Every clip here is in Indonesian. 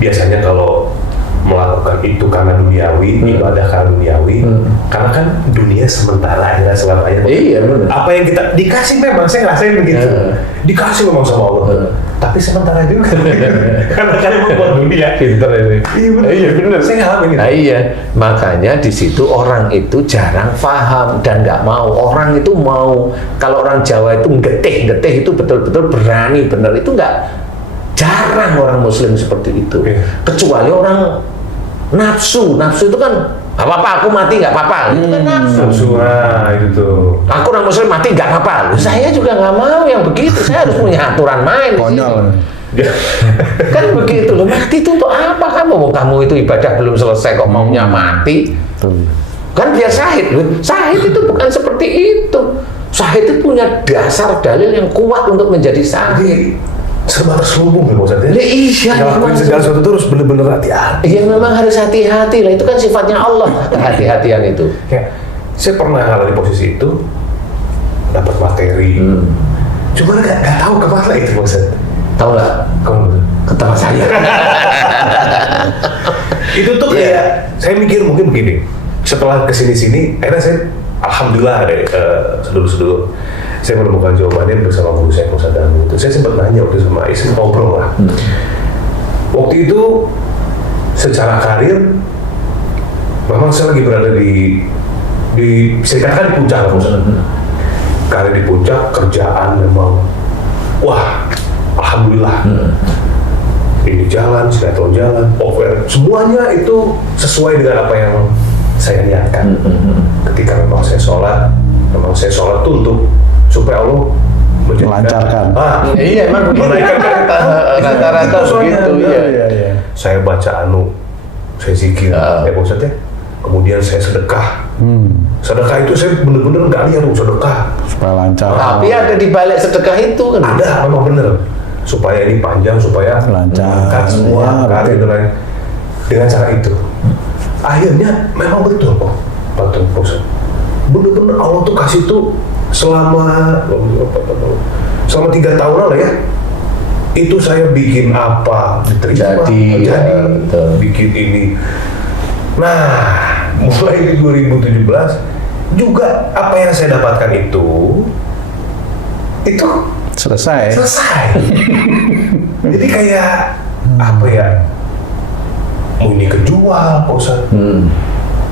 biasanya kalau melakukan itu karena duniawi, ibadah karena duniawi, karena kan dunia sementara ya selamanya. Iya benar. Apa yang kita dikasih memang saya ngerasain begitu, dikasih memang sama Allah, tapi sementara juga karena kan memang buat dunia. Pinter ini. Iya benar. Saya ngalamin gitu. Nah, iya, makanya di situ orang itu jarang paham dan nggak mau. Orang itu mau, kalau orang Jawa itu getih itu betul-betul berani benar, itu nggak. Jarang orang Muslim seperti itu, kecuali orang nafsu itu kan nggak apa-apa, aku mati nggak apa-apa, itu kan nafsu. Itu tuh. Aku orang Muslim mati nggak apa-apa, saya juga nggak mau yang begitu, saya harus punya aturan main. Konyol. Kan begitu loh, mati itu untuk apa kamu itu ibadah belum selesai kok maunya mati. Kan biar syahid loh, syahid itu bukan seperti itu. Syahid itu punya dasar dalil yang kuat untuk menjadi syahid. Serba terselubung ya Ustaz ya? Iya, ngelakuin segala sesuatu terus bener-bener hati-hati. Iya memang harus hati-hati lah, itu kan sifatnya Allah, kehati-hatian itu. Ya, saya pernah ngalamin posisi itu, dapat materi, cuma nggak tahu kemana itu Ustaz. Tahu nggak? Kamu Ke tempat saya. Itu tuh kayak, saya mikir mungkin begini, setelah kesini-sini, akhirnya saya, alhamdulillah deh, sedulur-sedulur, saya menemukan jawabannya bersama guru saya Ustaz Danu. Itu saya sempat nanya waktu sama istri, ngobrol lah. Waktu itu secara karir memang saya lagi berada di saya katakan di puncak lah Ustaz. Karir di puncak, kerjaan memang wah alhamdulillah. Ini jalan, sinetron jalan, offer, semuanya itu sesuai dengan apa yang saya niatkan. Ketika memang saya sholat tuh untuk supaya Allah melancarkan. Iya emang begitu. Rata-rata begitu. Iya. Saya baca saya zikir, ya Ustaz ya. Kemudian saya sedekah. Sedekah itu saya bener-bener nggak lihat sedekah Supaya lancar. Tapi ada di balik sedekah itu kan. ada memang bener supaya ini panjang, supaya Lancar. angkat semua Ya, gitu lain dengan cara itu. Akhirnya memang betul kok, betul Ustaz. Bener-bener Allah tuh kasih tuh selama 3 tahunan lah ya, itu saya bikin apa diterima, jadi bikin ini. Nah, mulai di 2017 juga apa yang saya dapatkan itu Selesai. Jadi kayak apa ya, mau ini kejual Pak Ustaz,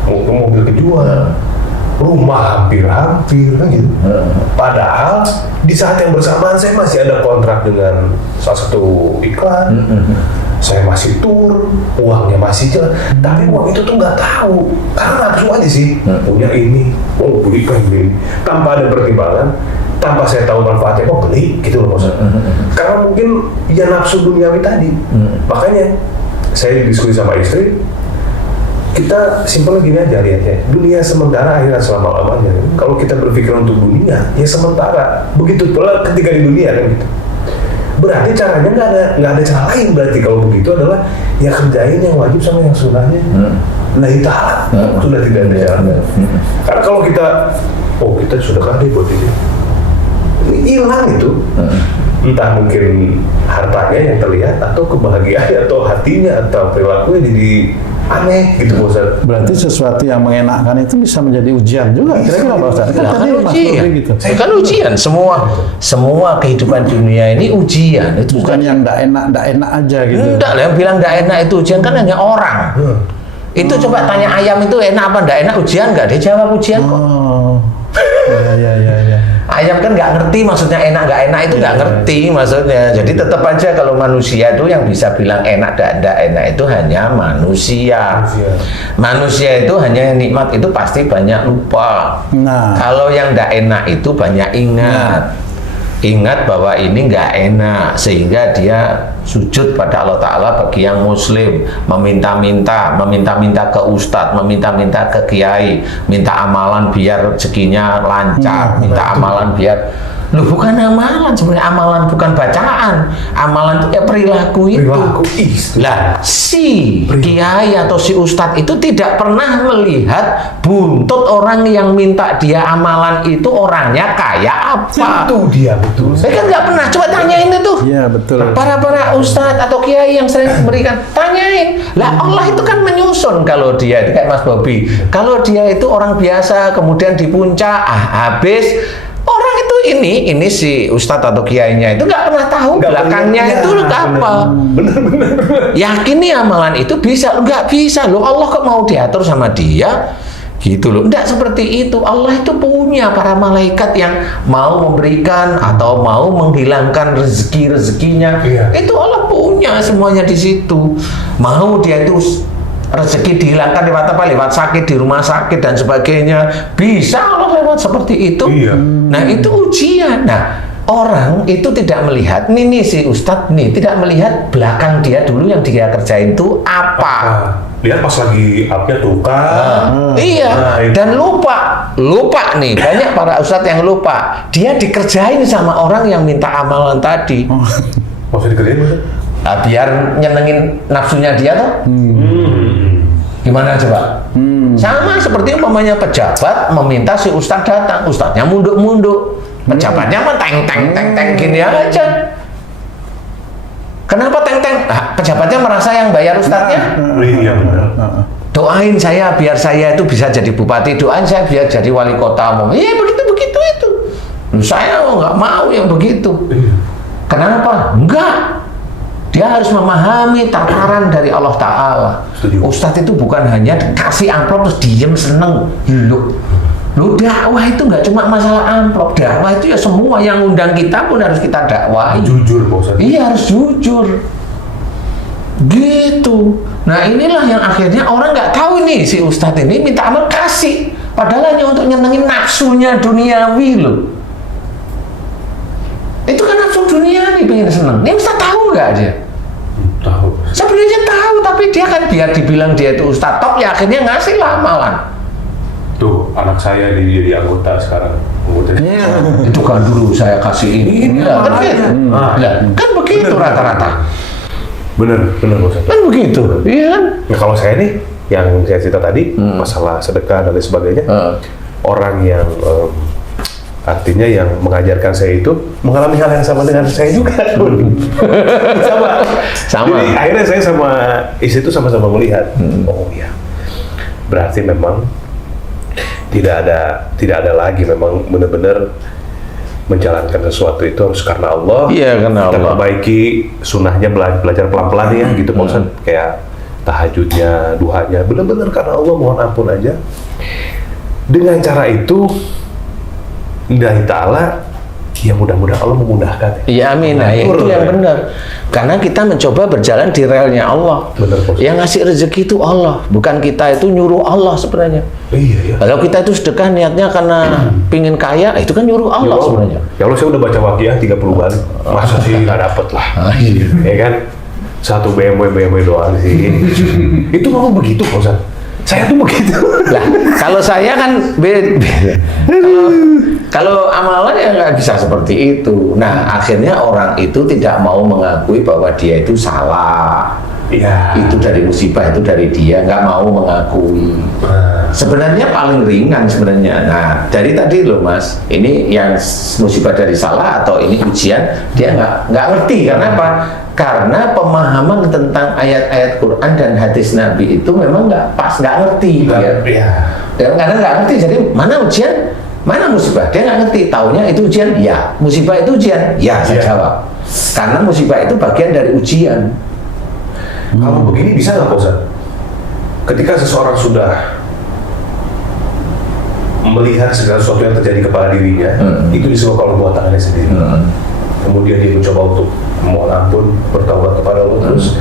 mau mobil kejual, rumah hampir kan gitu. Padahal di saat yang bersamaan saya masih ada kontrak dengan salah satu iklan, saya masih tur, uangnya masih jalan, tapi uang itu tuh nggak tahu karena nafsu aja sih, punya ini, beli ini, tanpa ada pertimbangan, tanpa saya tahu manfaatnya, beli gitu loh Ustaz. Karena mungkin ya nafsu duniawi tadi. Makanya saya diskusi sama istri, kita simpel gini aja lihatnya, dunia sementara, akhirat selama-lamanya. Kalau kita berpikir untuk dunia, ya sementara. Begitu pula ketika di dunia kan gitu. Berarti caranya nggak ada cara lain, berarti kalau begitu adalah ya kerjain yang wajib sama yang sunnahnya. Nah itu sudah tidak ada jalan. Karena kalau kita sudah kan buat ini hilang itu. Entah mungkin hartanya yang terlihat, atau kebahagiaan, atau hatinya, atau perilakunya jadi aneh gitu Ustaz. Berarti sesuatu yang mengenakkan itu bisa menjadi ujian juga. Kira-kira Pak Ustaz. Kan ujian. Gitu. Kan ujian. Semua kehidupan dunia ini ujian. Itu bukan yang enggak enak aja gitu. Enggak lah, yang bilang enggak enak itu ujian kan hanya orang. Itu coba tanya ayam itu enak apa enggak enak, ujian enggak? Dia jawab ujian kok. Ya. Ayam kan nggak ngerti maksudnya enak nggak enak itu nggak ngerti maksudnya. Jadi tetap aja kalau manusia itu yang bisa bilang enak dan tidak enak itu hanya manusia. Manusia itu hanya yang nikmat itu pasti banyak lupa. Kalau yang tidak enak itu banyak ingat. Ingat bahwa ini nggak enak, sehingga dia sujud pada Allah Ta'ala bagi yang muslim, meminta-minta ke ustadz, meminta-minta ke kiai, minta amalan biar rezekinya lancar, minta amalan biar bukan amalan, sebenarnya amalan bukan bacaan, amalan. Amalan itu ya perilaku itu. Lah, si kiai atau si ustadz itu tidak pernah melihat buntut orang yang minta dia amalan itu orangnya kayak apa. Itu dia, betul. Saya kan nggak pernah. Coba tanyain itu. Iya, betul. Para ustadz atau kiai yang sering memberikan, tanyain. Lah Allah itu kan menyusun kalau dia kayak Mas Bobi. Kalau dia itu orang biasa, kemudian di puncak, habis orang itu ini si ustadz atau kiainya itu nggak pernah tahu belakangnya itu apa. Bener. Yakin nih amalan itu bisa, nggak bisa loh. Allah kok mau diatur sama dia? Gitu loh. Enggak seperti itu. Allah itu punya para malaikat yang mau memberikan atau mau menghilangkan rezekinya. Iya. Itu Allah punya semuanya di situ. Mau dia itu rezeki dihilangkan lewat apa? Lewat sakit di rumah sakit dan sebagainya. Bisa Allah lewat seperti itu. Iya. Nah, itu ujian. Nah, orang itu tidak melihat nih si ustadz nih tidak melihat belakang dia dulu yang dia kerjain itu apa. Lihat pas lagi upnya tukar. Iya, dan lupa nih banyak para ustadz yang lupa dia dikerjain sama orang yang minta amalan tadi. Maksudnya dikerjain maksudnya? Nah, biar nyenengin nafsunya dia toh. Gimana coba? Sama seperti umpamanya pejabat meminta si ustadz datang, ustadznya munduk-munduk, pejabatnya mah teng gini aja. Kenapa teng? Nah, pejabatnya merasa yang bayar ustadznya. Iya benar. Doain saya biar saya itu bisa jadi bupati, doain saya biar jadi wali kota. Iya begitu itu. Loh, saya nggak mau yang begitu. Kenapa? Enggak. Dia harus memahami tataran dari Allah Ta'ala. Ustadz itu bukan hanya kasih amplop terus diem seneng. Loh, dakwah itu nggak cuma masalah amplop. Dakwah itu ya semua yang undang kita pun harus kita dakwahi. Jujur, Pak Ustadz. Iya, harus jujur. Gitu. Nah, inilah yang akhirnya orang nggak tahu nih si ustadz ini minta amal kasih. Padahal hanya untuk nyenengin nafsunya duniawi loh. Itu kan nafsu duniawi pengen seneng. Ini ustadz tahu nggak dia? Tahu. Sebenarnya tahu, tapi dia kan biar dibilang dia itu ustadz top, ya akhirnya ngasih lah amalan. Tuh, anak saya jadi anggota sekarang. Itu kan dulu saya kasih ini. Ya, kan gitu. Kan begitu rata-rata. Bener Ustaz. Kan begitu, iya kan? Ya, kalau saya nih, yang saya cerita tadi, masalah sedekah dan lain sebagainya, orang yang artinya yang mengajarkan saya itu mengalami hal yang sama dengan saya juga. sama. Jadi akhirnya saya sama istri itu sama-sama melihat, oh iya, berarti memang tidak ada lagi memang benar-benar menjalankan sesuatu itu harus karena Allah. Iya, karena kita Allah. perbaiki sunnahnya, belajar pelan-pelan ya gitu Pak Ustadz. Kayak tahajudnya, duhanya, benar-benar karena Allah, mohon ampun aja. Dengan cara itu lillahi ta'ala, ya mudah-mudahan Allah memudahkan. Iya, amin. Nah, itu yang benar. Karena kita mencoba berjalan di relnya Allah. Benar, Pak. Yang ngasih rezeki itu Allah, bukan kita itu nyuruh Allah sebenarnya. Iya. Kalau kita itu sedekah niatnya karena pingin kaya, itu kan nyuruh Allah sebenarnya. Ya Allah, saya udah baca Waqiah 30 kali. Masa sih nggak dapet lah. Ya kan? Satu BMW doang sih. Itu mau begitu, Pak Ustadz. Saya tuh begitu. Lah, kalau saya kan beda. Kalau amalan ya nggak bisa seperti itu. Nah, akhirnya orang itu tidak mau mengakui bahwa dia itu salah. Iya. Itu dari musibah, itu dari dia, nggak mau mengakui. Sebenarnya paling ringan sebenarnya. Nah, dari tadi loh Mas, ini yang musibah dari salah atau ini ujian, dia nggak ngerti. Karena apa? Karena pemahaman tentang ayat-ayat Quran dan hadis Nabi itu memang nggak pas, nggak ngerti. Iya. Karena nggak ngerti, jadi mana ujian, mana musibah, dia nggak ngerti. Taunya itu ujian, ya. Musibah itu ujian, ya. Saya jawab. Karena musibah itu bagian dari ujian. Kalau begini bisa nggak Pak Ustadz? Ketika seseorang sudah melihat segala sesuatu yang terjadi kepada dirinya, itu disebabkan oleh buah tangannya sendiri. Kemudian dia mencoba untuk mohon ampun, bertaubat kepada Allah terus,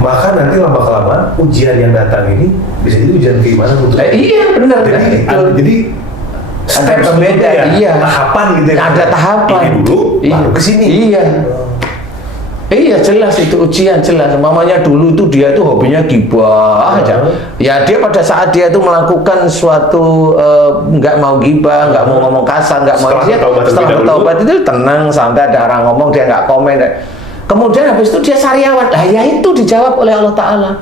maka nanti lama-kelamaan ujian yang datang ini bisa jadi ujian keimanan untuk iya benar. Jadi step berbeda, iya. Tahapan gitu ya. Ada tahapan. Ini dulu, baru ke sini. Iya. Iya jelas itu ujian, jelas. Mamanya dulu itu dia itu hobinya gibah aja. Ya dia pada saat dia itu melakukan suatu nggak mau gibah, nggak mau ngomong kasar, nggak mau dia setelah bertaubat itu tenang, santai, ada orang ngomong dia nggak komen. Kemudian habis itu dia sariawan. Lah ya itu dijawab oleh Allah Ta'ala.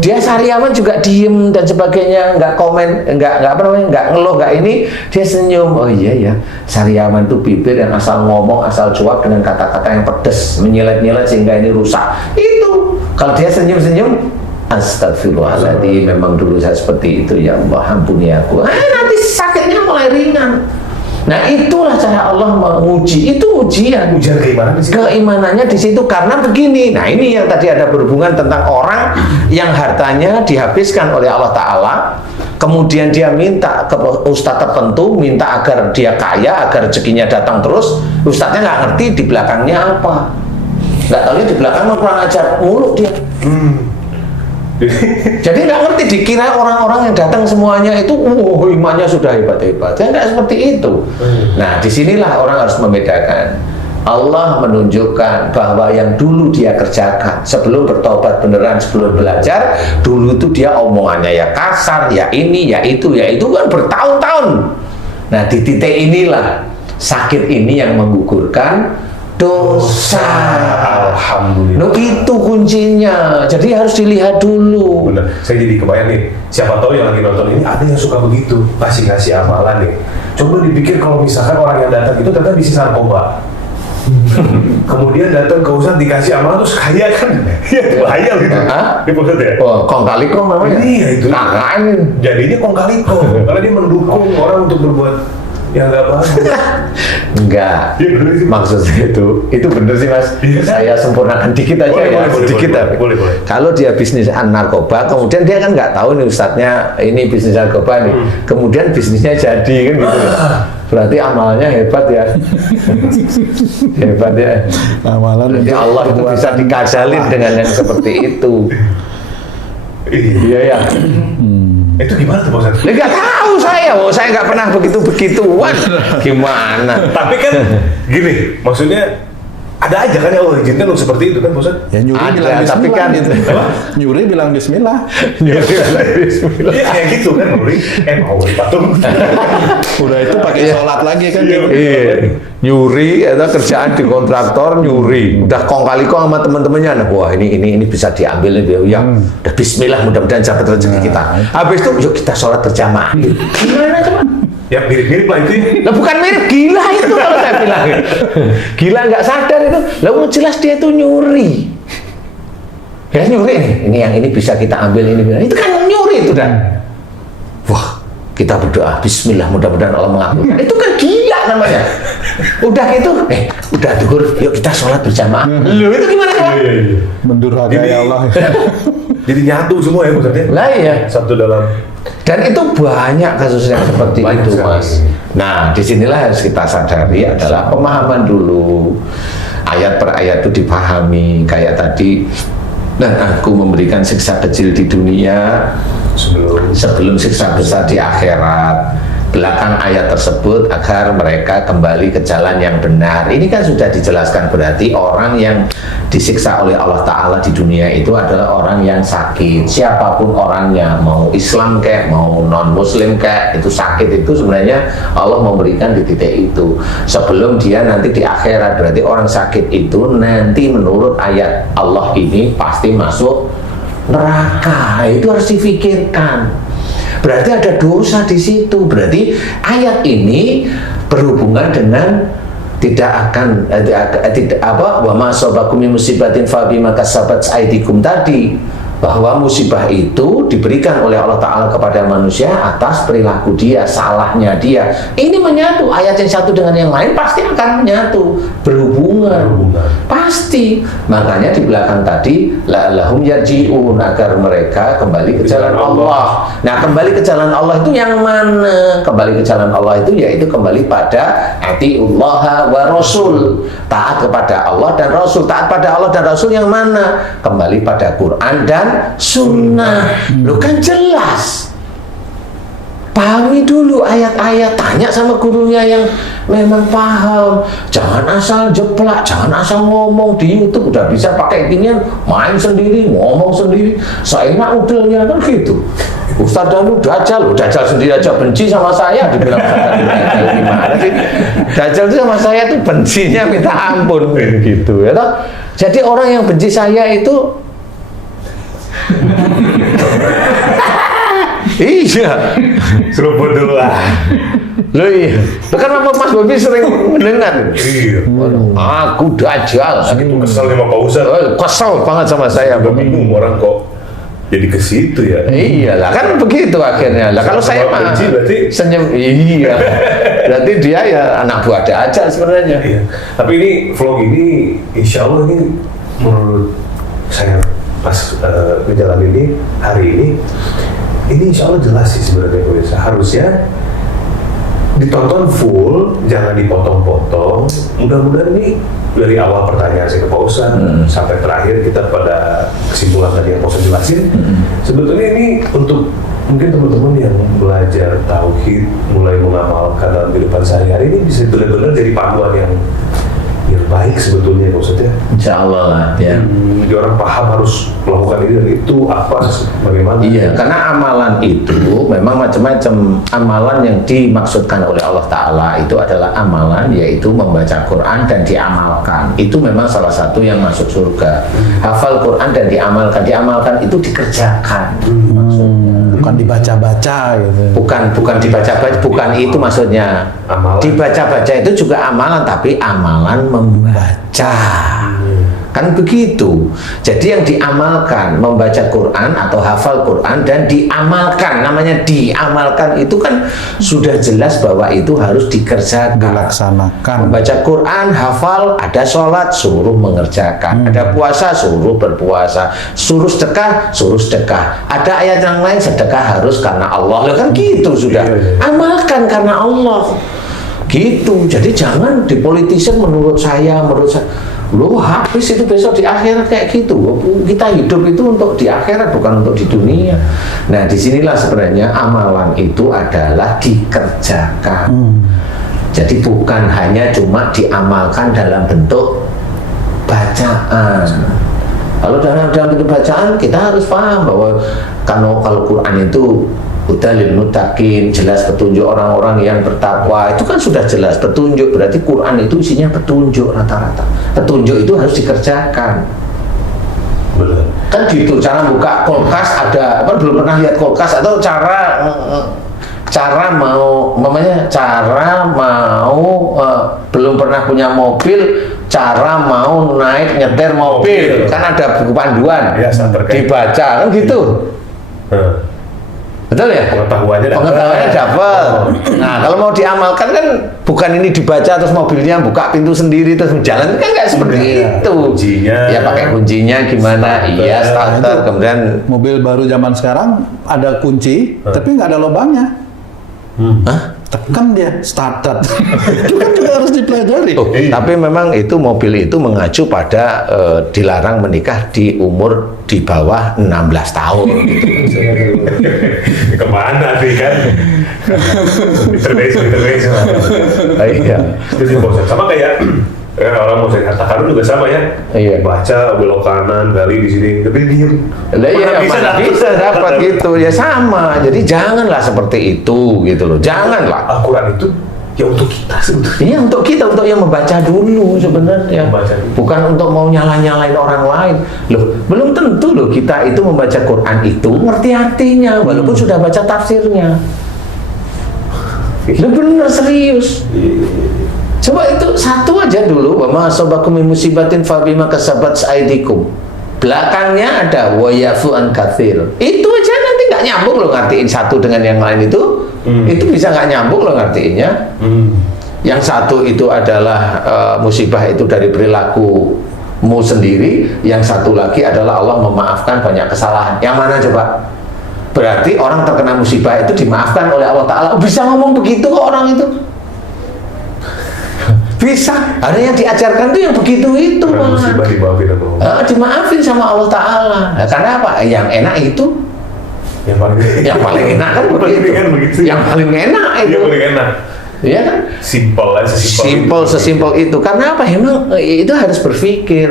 Dia sariawan juga diem dan sebagainya, nggak komen, nggak apa namanya, nggak ngeluh, nggak ini, dia senyum. Oh iya ya, sariawan itu bibir yang asal ngomong, asal cuap dengan kata-kata yang pedes, menyelet-nyelet sehingga ini rusak. Itu kalau dia senyum-senyum, astagfirullahaladzim, memang dulu saya seperti itu, ya Allah ampuni aku. Nanti sakitnya mulai ringan. Nah itulah cara Allah menguji, itu ujian. Ujian keimanan di situ. Keimanannya di situ karena begini. Nah ini yang tadi ada berhubungan tentang orang yang hartanya dihabiskan oleh Allah Ta'ala, kemudian dia minta ke ustadz tertentu, minta agar dia kaya, agar rezekinya datang terus. Ustadznya nggak ngerti di belakangnya apa, nggak tahu di belakang kurang ajar mulu dia. Jadi nggak ngerti, dikira orang-orang yang datang semuanya itu imannya sudah hebat-hebat. Ya nggak seperti itu. Nah disinilah orang harus membedakan. Allah menunjukkan bahwa yang dulu dia kerjakan sebelum bertobat beneran, sebelum belajar, dulu itu dia omongannya ya kasar, ya ini, ya itu kan bertahun-tahun. Nah di titik inilah sakit ini yang menggugurkan dosa. Alhamdulillah. Nah, itu kuncinya. Jadi harus dilihat dulu. Bener. Saya jadi kebayang nih, siapa tahu yang lagi nonton ini ada yang suka begitu, ngasih amalan nih. Coba dipikir kalau misalkan orang yang datang itu ternyata bisnis narkoba. Kemudian datang ke Ustadz dikasih amalan terus kaya kan? Ya bahaya gitu. Ini maksudnya. Oh, kong kali kong namanya. Iya itu. Nah, jadinya kong kali kong karena dia mendukung orang untuk berbuat yang nggak bagus. Enggak. Ya, bener sih. Maksudnya itu bener sih Mas. Iya. Saya sempurnakan dikit aja ya, sedikit tapi. Boleh. Kalau dia bisnis narkoba, kemudian dia kan nggak tahu nih ustadznya ini bisnis narkoba nih. Kemudian bisnisnya jadi kan gitu. Berarti amalnya hebat ya. Hebat ya. Amalan Jadi untuk Allah itu perbuatan bisa dikajalin dengan yang seperti itu. Iya ya. Itu gimana tuh Pak Ustadz? Nggak tahu saya nggak pernah begitu-begituan. Gimana? Tapi kan gini, maksudnya ada aja kan yang Allah izinkan untuk seperti itu kan Pak Ustadz? Ya nyuri Ada, bilang bismillah. tapi kan gitu. Apa? Nyuri bilang bismillah. Bismillah. Iya kayak gitu kan, Nuri. Mau patung. Udah itu pakai sholat lagi kan. Iya, nyuri atau kerjaan di kontraktor nyuri. Udah kong kali kong sama teman-temannya. Nah, wah ini bisa diambil nih ya. Udah bismillah mudah-mudahan dapat rezeki kita. Habis itu yuk kita sholat berjamaah. Gimana coba? Ya mirip-mirip lah itu ya. Lah bukan mirip, gila itu kalau saya bilang. Gila nggak sadar itu. Lah jelas dia itu nyuri. Ya nyuri nih. Ini yang ini bisa kita ambil ini. Itu kan nyuri itu dah. Wah, kita berdoa bismillah mudah-mudahan Allah mengabulkan. Itu kan gila namanya. Udah gitu, udah duhur, yuk kita sholat berjamaah. Loh itu gimana coba? Mendurhakai Allah. Jadi nyatu semua ya Ustadz ya? Lah iya. Satu dalam. Dan itu banyak kasus yang seperti Banyak itu sekali. Mas. Nah disinilah harus kita sadari adalah pemahaman dulu. Ayat per ayat itu dipahami. Kayak tadi, dan aku memberikan siksa kecil di dunia sebelum siksa besar di akhirat. Belakang ayat tersebut agar mereka kembali ke jalan yang benar. Ini kan sudah dijelaskan, berarti orang yang disiksa oleh Allah Ta'ala di dunia itu adalah orang yang sakit. Siapapun orangnya, mau Islam kayak, mau non-Muslim kayak, itu sakit itu sebenarnya Allah memberikan di titik itu. Sebelum dia nanti di akhirat, berarti orang sakit itu nanti menurut ayat Allah ini pasti masuk neraka. Itu harus difikirkan. Berarti ada dosa di situ. Berarti ayat ini berhubungan dengan tidak akan tidak apa wa ma asabakum min musibatin fa bima kasabat aydikum tadi, bahwa musibah itu diberikan oleh Allah Ta'ala kepada manusia atas perilaku dia, salahnya dia. Ini menyatu, ayat yang satu dengan yang lain pasti akan menyatu, berhubungan. Pasti. Makanya di belakang tadi lahum yarji'un, agar mereka kembali ke jalan Allah. Nah, kembali ke jalan Allah itu yang mana? Kembali ke jalan Allah itu yaitu kembali pada atiullah wa rasul, taat kepada Allah dan Rasul. Taat pada Allah dan Rasul yang mana? Kembali pada Quran dan Sunnah. Lu kan jelas Pahami dulu ayat-ayat, tanya sama gurunya yang memang paham. Jangan asal jeplak, jangan asal ngomong di YouTube udah bisa pakai ginian, main sendiri, ngomong sendiri, seenak udelnya kan gitu. Ustaz Danu Dajjal, Dajjal sendiri aja benci sama saya, dibilang Ustaz Danu Dajjal gimana sih? Dajjal itu sama saya tuh bencinya minta ampun gitu ya toh. Jadi orang yang benci saya itu iya, seruput dulu lah. loh iya, kan Mas Bobi sering mendengar. Iya. Aku Dajjal. Itu kesel sama Pak Ustadz. Kesel banget sama saya. Agak bingung orang kok jadi ke situ ya. Iya lah, kan begitu akhirnya. Lah kalau saya mah benci berarti senyum. Iya. Berarti dia ya anak buah Dajjal sebenarnya. iya. Tapi ini vlog ini, insya Allah ini menurut saya pas ngejalanin ini hari ini insya Allah jelas sih sebenarnya pemirsa. Harusnya ditonton full, jangan dipotong-potong. Mudah-mudahan ini dari awal pertanyaan saya ke Pak Ustadz sampai terakhir kita pada kesimpulan tadi yang Pak Ustadz jelasin. Sebetulnya ini untuk mungkin teman-teman yang belajar tauhid, mulai mengamalkan dalam kehidupan sehari-hari ini bisa benar-benar jadi panduan yang baik sebetulnya Pak Ustadz ya. Insya Allah lah ya. Jadi orang paham harus melakukan ini dan itu apa, bagaimana. Iya, karena amalan itu memang macam-macam. Amalan yang dimaksudkan oleh Allah Ta'ala itu adalah amalan yaitu membaca Quran dan diamalkan. Itu memang salah satu yang masuk surga. Hafal Quran dan diamalkan. Diamalkan itu dikerjakan maksudnya. Bukan dibaca-baca gitu. Bukan dibaca-baca, bukan itu maksudnya. Amalan. Dibaca-baca itu juga amalan, tapi amalan membaca. Kan begitu. Jadi yang diamalkan, membaca Quran atau hafal Quran dan diamalkan, namanya diamalkan itu kan sudah jelas bahwa itu harus dikerjakan. Dilaksanakan. Membaca Quran, hafal, ada sholat, suruh mengerjakan. Ada puasa, suruh berpuasa. Suruh sedekah, suruh sedekah. Ada ayat yang lain, sedekah harus karena Allah. Loh kan gitu sudah. Amalkan karena Allah. Gitu. Jadi jangan dipolitisir menurut saya. Loh habis itu besok di akhirat kayak gitu. Kita hidup itu untuk di akhirat, bukan untuk di dunia. Nah disinilah sebenarnya amalan itu adalah dikerjakan. Jadi bukan hanya cuma diamalkan dalam bentuk bacaan. Kalau dalam bentuk bacaan kita harus paham bahwa kalau Quran itu Hudalil muttaqin, jelas petunjuk orang-orang yang bertakwa. Itu kan sudah jelas petunjuk, berarti Quran itu isinya petunjuk rata-rata. Petunjuk itu harus dikerjakan. Benar. Kan gitu, cara buka kulkas ada, apa belum pernah lihat kulkas atau cara mau belum pernah punya mobil, cara mau naik nyetir mobil. Kan ada buku panduan. Ya, dibaca kan gitu. Betul ya? Pengetahuannya dapat. Nah, kalau mau diamalkan kan bukan ini dibaca terus mobilnya buka pintu sendiri terus jalan, kan nggak seperti itu. Kuncinya. Ya pakai kuncinya gimana? Iya, starter. Kemudian Mobil baru zaman sekarang ada kunci, tapi nggak ada lubangnya. Hah? Tekan dia, starter. Itu kan juga harus dipelajari. Tapi memang itu mobil itu mengacu pada dilarang menikah di umur di bawah 16 tahun gitu. Kemana sih kan? Intervensi. Iya. Itu sama kayak orang mau saya katakan juga sama ya. Iya. Baca belok kanan, gali di sini, tapi diem. Lah iya, mana bisa dapat gitu ya sama. Jadi janganlah seperti itu gitu loh. Janganlah. Al-Quran itu ya untuk kita sebetulnya. Iya untuk kita, untuk yang membaca dulu sebenarnya. Membaca dulu. Bukan untuk mau nyalain orang lain. Loh, belum tentu loh kita itu membaca Quran itu ngerti artinya walaupun sudah baca tafsirnya. Loh bener serius. Coba itu satu aja dulu, wa ma asabakum min musibatin fa bima kasabat aydikum. Belakangnya ada wa yafu an katsir. Itu aja nanti nggak nyambung loh ngertiin satu dengan yang lain itu. Itu bisa nggak nyambung loh ngertiinnya. Yang satu itu adalah musibah itu dari perilakumu sendiri, yang satu lagi adalah Allah memaafkan banyak kesalahan. Yang mana coba? Berarti orang terkena musibah itu dimaafkan oleh Allah Ta'ala. Bisa ngomong begitu kok orang itu? Bisa. Ada yang diajarkan tuh yang begitu itu. Musibah dimaafin sama Allah. Dimaafin sama Allah Ta'ala. Nah, karena apa? Yang enak itu Yang paling enak kan begitu. Yang paling enak itu. Yang paling enak. Iya kan? Simpel lah, Sesimpel itu. Karena apa? Emang itu harus berpikir.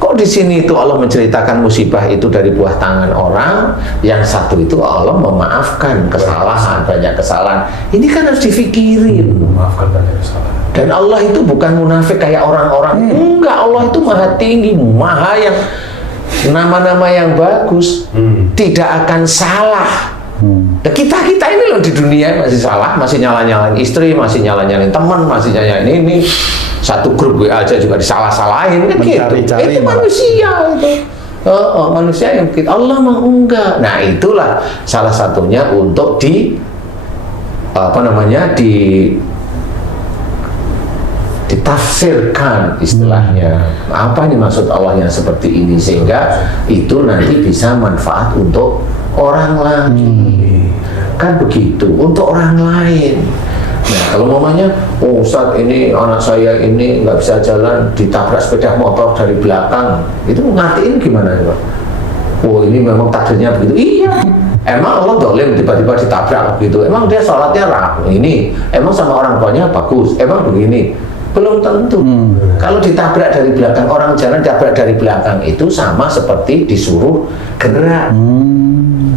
Kok di sini itu Allah menceritakan musibah itu dari buah tangan orang, yang satu itu Allah memaafkan kesalahan, banyak kesalahan. Ini kan harus difikirin. Memaafkan banyak kesalahan. Dan Allah itu bukan munafik kayak orang-orang. Enggak, Allah itu maha tinggi, maha yang nama-nama yang bagus, tidak akan salah. Nah, kita ini loh di dunia masih salah, masih nyala-nyalain istri, masih nyala-nyalain teman, masih nyala-nyalain ini. Satu grup WA aja juga disalah-salahin kan gitu. Itu manusia itu. Manusia yang begitu. Allah mah enggak. Nah, itulah salah satunya untuk ditafsirkan istilahnya. Apa ini maksud Allah yang seperti ini, sehingga itu nanti bisa manfaat untuk orang lain. Kan begitu, untuk orang lain. Nah, kalau mamanya, oh Ustadz ini anak saya ini nggak bisa jalan, ditabrak sepeda motor dari belakang, itu ngatiin gimana ya Pak? Oh ini memang takdirnya begitu. Iya. Emang Allah dolim tiba-tiba ditabrak gitu. Emang dia sholatnya ini. Emang sama orang tuanya bagus. Emang begini. Belum tentu. Kalau ditabrak dari belakang, orang jalan ditabrak dari belakang itu sama seperti disuruh gerak.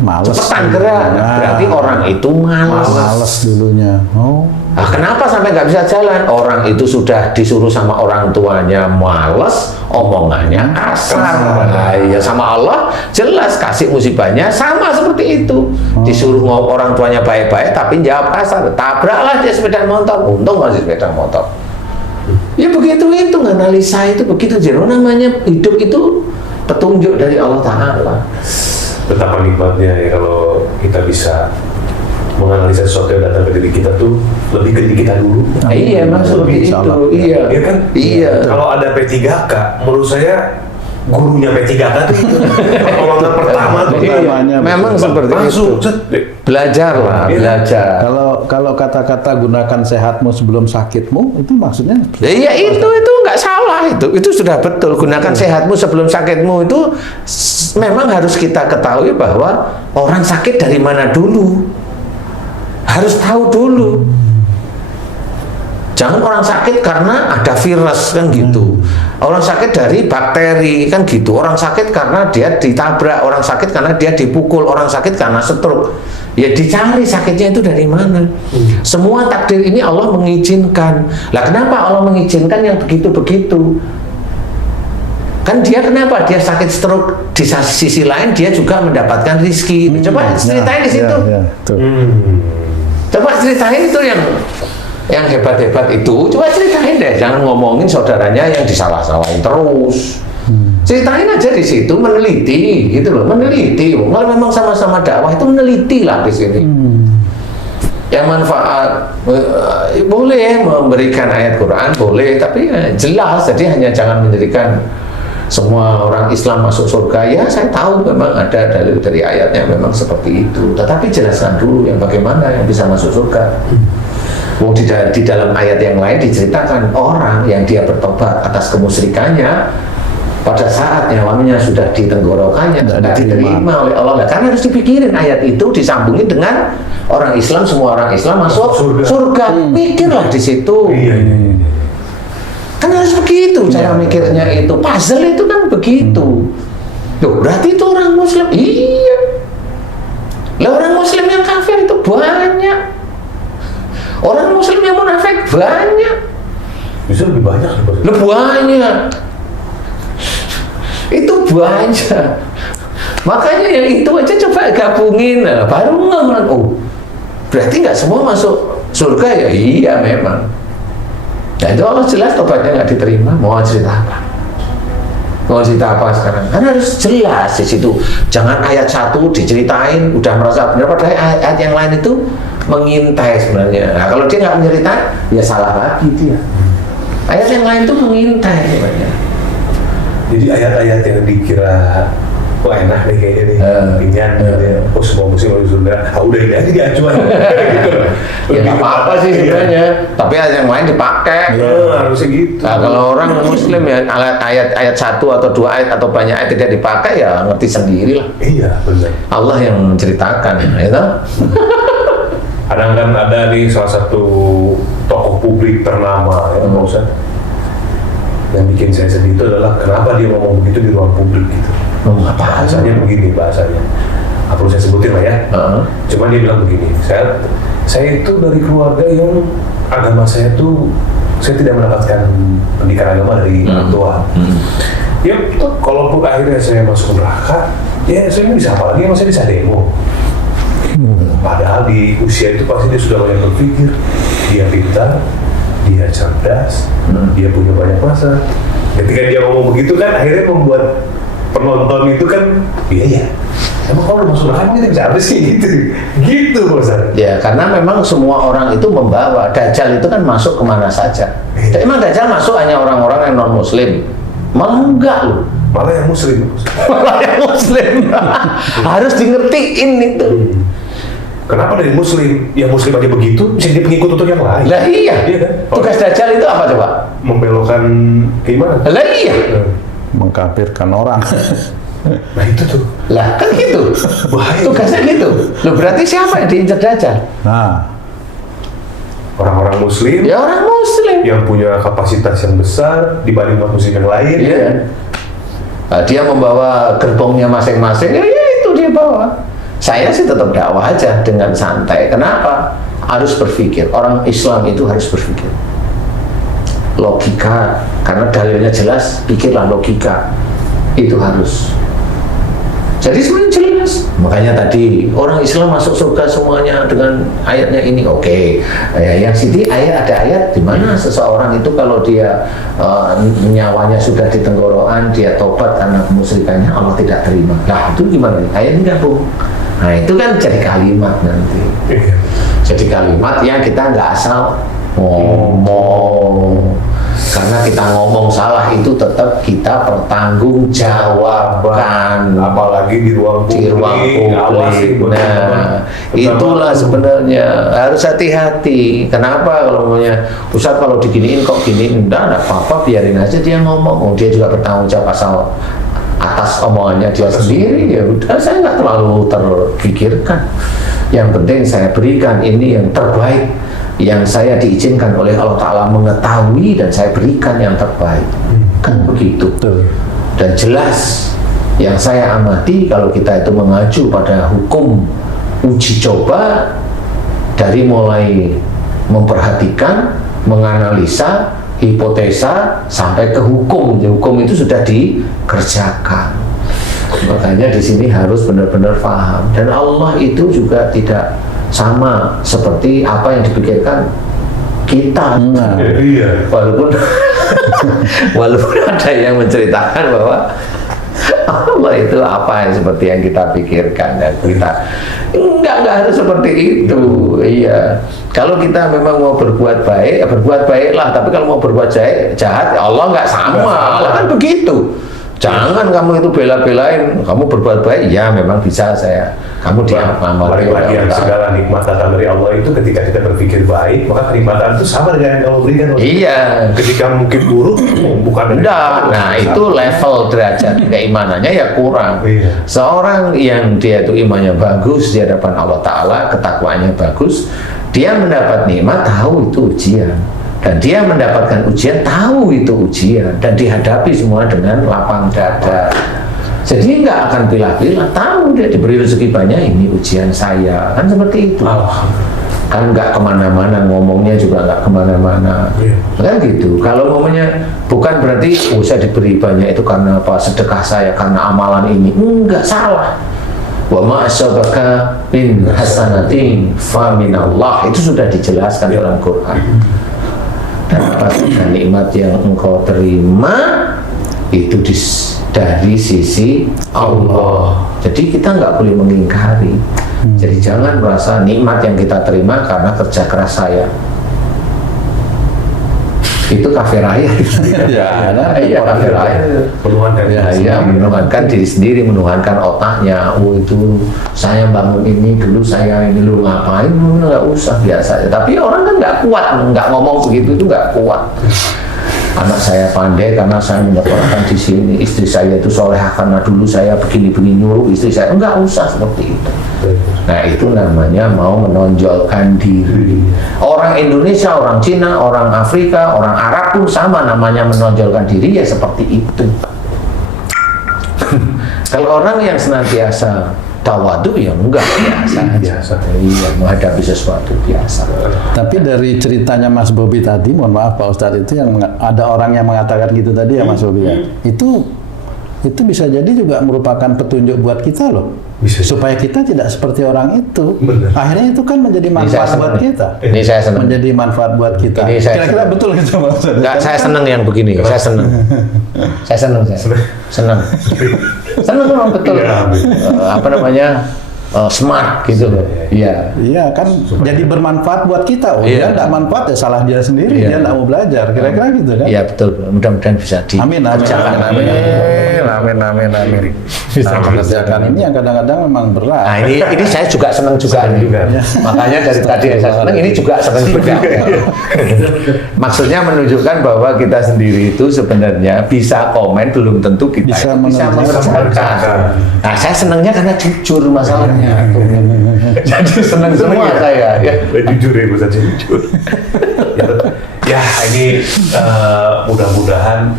Males. Cepetan gerak. Berarti orang itu Males dulunya. Oh. Nah, kenapa sampai nggak bisa jalan? Orang itu sudah disuruh sama orang tuanya males, omongannya kasar. Nah, ya sama Allah jelas kasih musibahnya sama seperti itu. Disuruh orang tuanya baik-baik tapi jawab kasar. Tabraklah dia sepeda motor. Untung masih sepeda motor. Ya begitu itu, analisa itu begitu. Jadi namanya hidup itu petunjuk dari Allah Ta'ala. Betapa nikmatnya ya kalau kita bisa menganalisa sesuatu yang datang ke diri kita tuh lebih ke diri kita dulu. Iya, emang seperti itu. Iya. Iya kan? Iya. Kalau ada P3K, menurut saya gurunya P3K tuh itu pertolongan pertama tuh. Iya. Memang seperti Langsung, itu. Belajar lah, belajar. Kalau kata-kata gunakan sehatmu sebelum sakitmu, itu maksudnya? Iya itu nggak salah itu sudah betul. Gunakan sehatmu sebelum sakitmu itu memang harus kita ketahui bahwa orang sakit dari mana dulu. Harus tahu dulu. Jangan orang sakit karena ada virus kan gitu. Orang sakit dari bakteri kan gitu. Orang sakit karena dia ditabrak, orang sakit karena dia dipukul, orang sakit karena stroke. Ya dicari sakitnya itu dari mana. Semua takdir ini Allah mengizinkan. Lah kenapa Allah mengizinkan yang begitu-begitu? Kan dia kenapa dia sakit stroke, di sisi lain dia juga mendapatkan rezeki. Coba ceritain di situ. Coba ceritain itu yang hebat-hebat itu. Coba ceritain deh, jangan ngomongin saudaranya yang disalah-salahin terus. Ceritain aja di situ, meneliti gitu loh, meneliti. Kalau memang sama-sama dakwah itu meneliti lah di sini. Yang manfaat boleh memberikan ayat Quran boleh, tapi jelas. Jadi hanya jangan menjadikan semua orang Islam masuk surga. Ya saya tahu memang ada dalil dari ayatnya memang seperti itu. Tetapi jelaskan dulu yang bagaimana yang bisa masuk surga. Di dalam ayat yang lain diceritakan orang yang dia bertobat atas kemusyrikannya, pada saat nyawanya sudah di tenggorokannya tidak diterima oleh Allah. Karena harus dipikirin ayat itu disambungin dengan orang Islam, semua orang Islam masuk surga. Pikirlah di situ. Kan harus begitu cara mikirnya itu. Puzzle itu kan begitu. Loh, berarti itu orang Muslim. Iya. Lah orang Muslim yang kafir itu banyak. Orang Muslim yang munafik banyak. Bisa lebih banyak. Lebih banyak. Itu banyak. Makanya yang itu aja coba gabungin, nah, baru ngomong, oh berarti nggak semua masuk surga ya? Iya memang. Nah itu Allah jelas tobatnya nggak diterima. Mau cerita apa? Mau cerita apa sekarang? Kan harus jelas di situ. Jangan ayat satu diceritain udah merasa benar, padahal ayat yang lain itu mengintai sebenarnya. Nah kalau dia nggak menyeritain, ya salah lagi dia. Ayat yang lain itu mengintai sebenarnya. Jadi ayat-ayat yang dikira wah enak nih kayaknya nih, ringan gitu ya. Oh semua muslim harus surga, udah ini aja diacuan. Gitu. Ya nggak apa-apa sih sebenarnya, tapi yang lain dipakai. Harusnya gitu. Nah, kalau orang muslim ya ayat 1 atau 2 ayat atau banyak ayat tidak dipakai ya ngerti sendiri lah. Iya benar. Allah yang menceritakan, itu. Kadang kan ada nih salah satu tokoh publik ternama ya Pak Ustadz. Yang bikin saya sedih itu adalah kenapa dia ngomong begitu di ruang publik gitu. Bahasanya begini bahasanya. Apa perlu saya sebutin lah ya. Cuma dia bilang begini, saya itu dari keluarga yang agama saya tuh saya tidak mendapatkan pendidikan agama dari orang tua. Ya itu kalaupun akhirnya saya masuk neraka, ya saya bisa apa lagi? Saya bisa demo. Padahal di usia itu pasti dia sudah banyak berpikir, dia pintar, dia cerdas, dia punya banyak masa. Ketika dia ngomong begitu kan akhirnya membuat penonton itu kan, iya emang kalau masuk neraka kita bisa apa sih gitu Bosan. Ya karena memang semua orang itu membawa. Dajjal itu kan masuk kemana saja. Emang Dajjal masuk hanya orang-orang yang non muslim? Malah enggak loh. Malah yang muslim. Malah yang muslim. Harus di ngertiin itu. Kenapa dari muslim? Yang muslim aja begitu, bisa jadi pengikut untuk yang lain. Lah iya kan? Tugas Dajjal itu apa coba? Membelokkan keimanan. Lah iya. Mengkafirkan orang. Nah itu tuh. Lah kan gitu. Bahaya. Tugasnya gitu. Loh berarti siapa yang diincar Dajjal? Nah, orang-orang muslim. Ya orang muslim. Yang punya kapasitas yang besar dibanding umat muslim yang lain. Iya. Nah, dia membawa gerbongnya masing-masing. Ya itu dia bawa. Saya sih tetap dakwah aja dengan santai. Kenapa? Harus berpikir. Orang Islam itu harus berpikir. Logika, karena dalilnya jelas, pikirlah logika. Itu harus. Jadi sebenarnya jelas. Makanya tadi orang Islam masuk surga semuanya dengan ayatnya ini. Oke. Yang sini ada ayat di mana seseorang itu kalau dia nyawanya sudah di tenggorokan, dia tobat karena kemusyrikannya, Allah tidak terima. Nah itu gimana? Ayat ini gabung. Nah itu kan jadi kalimat nanti. Jadi kalimat yang kita nggak asal ngomong. Karena kita ngomong salah itu tetap kita pertanggungjawabkan. Apalagi di ruang publik. Nah, itulah sebenarnya harus hati-hati. Kenapa kalau namanya Ustaz kalau diginiin kok gini? Enggak apa-apa, biarin aja dia ngomong. Dia juga bertanggung jawab asal atas omongannya dia sendiri. Ya udah, saya nggak terlalu terpikirkan. Yang penting saya berikan ini yang terbaik, yang saya diizinkan oleh Allah Ta'ala mengetahui, dan saya berikan yang terbaik. Kan begitu. Dan jelas yang saya amati kalau kita itu mengacu pada hukum uji coba, dari mulai memperhatikan, menganalisa, hipotesa, sampai ke hukum. Hukum itu sudah dikerjakan. Makanya di sini harus benar-benar paham. Dan Allah itu juga tidak sama seperti apa yang dipikirkan kita. Walaupun walaupun ada yang menceritakan bahwa Allah itu apa yang seperti yang kita pikirkan, dan kita enggak harus seperti itu. Iya. Kalau kita memang mau berbuat baik, ya berbuat baiklah. Tapi kalau mau berbuat jahat, ya Allah nggak sama. Kan begitu. Jangan kamu itu bela-belain, kamu berbuat baik, ya memang bisa saya. Kamu diamati lagi yang segala nikmat datang dari Allah itu ketika kita berpikir baik, maka kenikmatan itu sama dengan yang Allah berikan. Iya. Ketika mungkin buruk, bukan. Enggak. Nah itu level derajat keimanannya ya kurang. Iya. Seorang yang dia itu imannya bagus di hadapan Allah Ta'ala, ketakwaannya bagus, dia mendapat nikmat, tahu itu ujian. Dan dia mendapatkan ujian, tahu itu ujian, dan dihadapi semua dengan lapang dada. Jadi nggak akan pilih-pilih, tahu dia diberi rezeki banyak, ini ujian saya, kan seperti itu. Kan nggak kemana-mana, ngomongnya juga nggak kemana-mana, kan gitu. Kalau ngomongnya bukan berarti saya diberi banyak itu karena apa, sedekah saya, karena amalan ini, enggak, salah. Wa ma asabaka min hasanatin fa minallah, itu sudah dijelaskan dalam Quran. Dan nikmat yang engkau terima itu dari sisi Allah. Jadi kita nggak boleh mengingkari. Jadi jangan merasa nikmat yang kita terima karena kerja keras saya. Itu kafe raya. Iya kafe raya. Menuhankan Ya, menuhankan diri sendiri, menuhankan otaknya. Oh itu saya bangun ini dulu, saya ini lu ngapain? Nggak usah, biasa. Tapi orang kan nggak kuat, nggak ngomong begitu itu nggak kuat. Anak saya pandai karena saya menyekolahkan di sini, istri saya itu solehah karena dulu saya begini-begini nyuruh istri saya. Enggak usah seperti itu. Nah itu namanya mau menonjolkan diri. Orang Indonesia, orang Cina, orang Afrika, orang Arab pun sama namanya menonjolkan diri ya seperti itu. Kalau orang yang senantiasa tawadu ya enggak biasa. Iya, menghadapi sesuatu biasa. Tapi dari ceritanya Mas Bobi tadi, mohon maaf Pak Ustadz, itu yang ada orang yang mengatakan gitu tadi ya Mas Bobi ya. Itu bisa jadi juga merupakan petunjuk buat kita loh. Supaya kita tidak seperti orang itu. Benar. Akhirnya itu kan menjadi manfaat buat kita. Ini saya senang. Menjadi manfaat buat kita. Ini saya Kira-kira senang. betul gitu Pak Ustadz? Enggak, saya senang yang begini. Saya senang. Saya senang. Senang memang betul. Iya. Apa namanya? Smart gitu loh. Iya. Iya kan jadi bermanfaat buat kita. Iya. Dia nggak manfaat ya salah dia sendiri. Iya. Dia nggak mau belajar. Kira-kira gitu kan? Iya betul. Mudah-mudahan bisa Amin. Amin. Bisa mengerjakan ini yang kadang-kadang memang berat. Nah ini saya juga senang juga nih. Makanya dari tadi saya senang, ini juga senang juga. Maksudnya menunjukkan bahwa kita sendiri itu sebenarnya bisa komen, belum tentu kita Bisa bisa mengerjakan. mengerjakan. Nah saya senangnya karena jujur masalahnya. Jadi senang semua saya. Ya. Jujur ya, Ustaz, jujur. Ya ini mudah-mudahan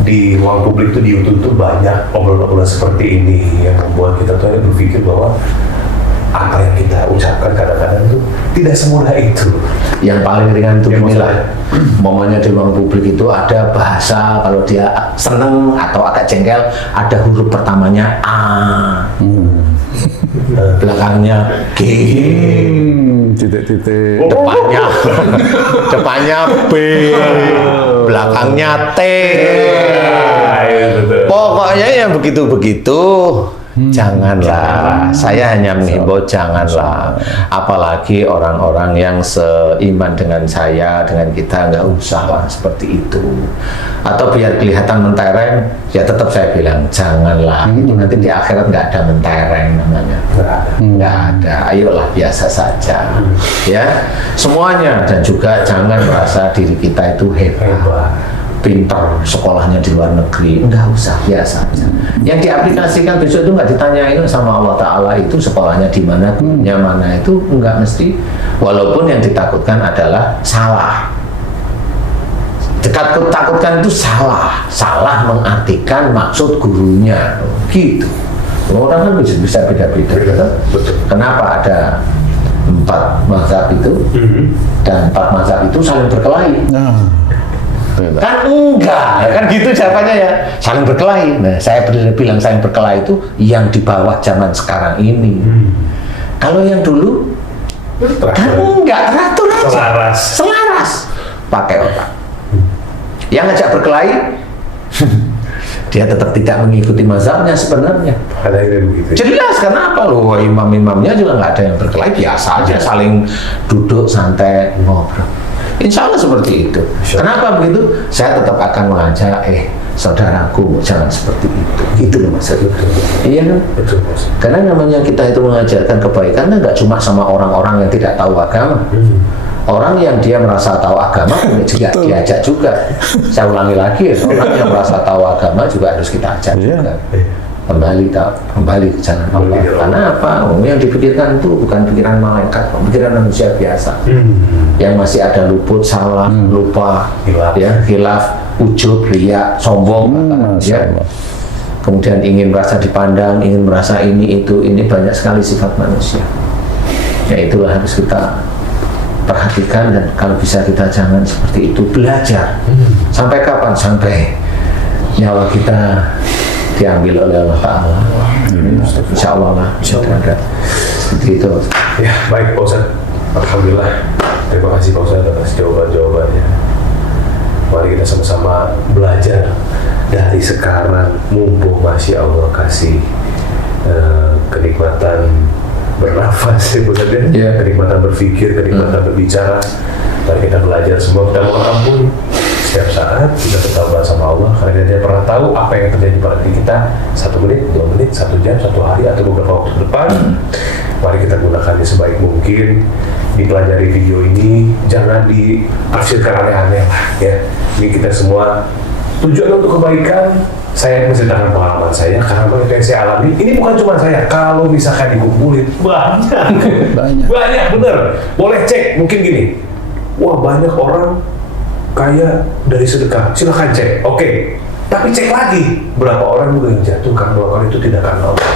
di ruang publik itu di YouTube tuh banyak obrolan-obrolan seperti ini yang membuat kita tuh berpikir bahwa apa yang kita ucapkan kadang-kadang itu tidak semudah itu. Yang paling ringan itu Yang inilah, momennya di ruang publik itu ada bahasa, kalau dia seneng atau agak jengkel, ada huruf pertamanya A, belakangnya G, Titik-titik. depannya B, belakangnya T. Pokoknya yang begitu-begitu. Janganlah, saya hanya menghimbau janganlah. Apalagi orang-orang yang seiman dengan saya, dengan kita, nggak usah lah seperti itu. Atau biar kelihatan mentereng, ya tetap saya bilang janganlah. Itu nanti di akhirat nggak ada mentereng namanya. Nggak ada. Ayolah biasa saja. Ya, semuanya. Dan juga jangan merasa diri kita itu hebat, pintar, sekolahnya di luar negeri, enggak usah, biasa aja. Yang diaplikasikan besok itu nggak ditanyain sama Allah Ta'ala itu sekolahnya di mana, gurunya mana, itu enggak mesti. Walaupun yang ditakutkan adalah salah. Takutkan itu salah mengartikan maksud gurunya, gitu. Orang kan bisa beda-beda. Kenapa ada 4 mazhab itu dan 4 mazhab itu saling berkelahi? Kan enggak, kan gitu jawabannya ya, saling berkelahi. Nah, saya bilang saling berkelahi itu yang di bawah zaman sekarang ini. Kalau yang dulu kan enggak, teratur aja, selaras, pakai otak. Yang ngajak berkelahi dia tetap tidak mengikuti mazhabnya sebenarnya. Jelas, karena apa loh, imam-imamnya juga nggak ada yang berkelahi, biasa aja saling duduk santai ngobrol. Insya Allah seperti itu. Kenapa begitu? Saya tetap akan mengajak, saudaraku jangan seperti itu. Gitu loh maksudnya. Iya kan? Karena namanya kita itu mengajarkan kebaikan nggak cuma sama orang-orang yang tidak tahu agama. Orang yang dia merasa tahu agama juga diajak juga. Saya ulangi lagi, orang yang merasa tahu agama juga harus kita ajak juga. Kembali ke jalan Allah. Karena apa? Yang dipikirkan itu bukan pikiran malaikat, pikiran manusia biasa. Yang masih ada luput, salah, lupa, khilaf, ujub, riya, sombong, ya. Kemudian ingin merasa dipandang, ingin merasa ini itu, ini banyak sekali sifat manusia. Ya itulah harus kita perhatikan, dan kalau bisa kita jangan seperti itu, belajar. Sampai kapan? Sampai nyawa kita diambil oleh Allah Ta'ala. Insya Allah lah, seperti itu. Ya, baik Pak Ustadz. Alhamdulillah. Terima kasih Pak Ustadz atas jawaban-jawabannya. Mari kita sama-sama belajar dari sekarang, mumpung masih Allah kasih kenikmatan bernafas, kenikmatan berpikir, kenikmatan berbicara. Mari kita belajar semua, kita mohon ampun setiap saat, kita bertaubat sama Allah karena kita tidak pernah tahu apa yang terjadi pada diri kita 1 menit, 2 menit, 1 jam, 1 hari atau beberapa waktu ke depan. Mari kita gunakannya sebaik mungkin. Dipelajari video ini, jangan ditafsirkan aneh-aneh lah ya. Ini kita semua tujuan untuk kebaikan. Saya menceritakan pengalaman saya karena apa yang saya alami. Ini bukan cuma saya. Kalau misalkan dikumpulin banyak bener. Boleh cek, mungkin gini. Wah, banyak orang kaya dari sedekah. Silakan cek. Oke. Tapi cek lagi berapa orang juga yang jatuh karena melakukan itu tidak karena Allah.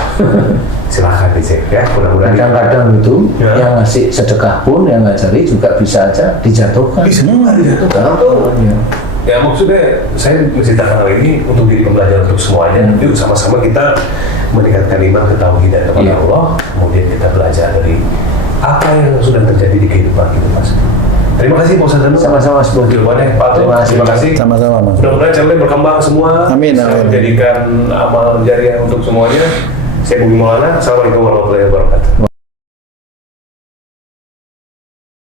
Silakan dicek ya. Mudah-mudahan Kadang-kadang itu Ya. yang ngasih sedekah pun yang ngajari juga bisa aja dijatuhkan. bisa juga dijatuhkan. Ya. Ya maksudnya saya menceritakan hal ini untuk jadi pembelajaran untuk semuanya. Yuk sama-sama kita meningkatkan iman ketauhidan kepada Iya. Allah. Kemudian kita belajar dari apa yang sudah terjadi di kehidupan kita Mas. Terima kasih Pak Ustadz Danu. Sama-sama Mas Budi. Jawabannya Pak Tum. Terima kasih. Sama-sama, Mas. Mudah-mudahan channel ini berkembang semua. Amin, Bisa amin. menjadikan amal jariah untuk semuanya. Saya Budi Maulana. Assalamualaikum warahmatullahi wabarakatuh.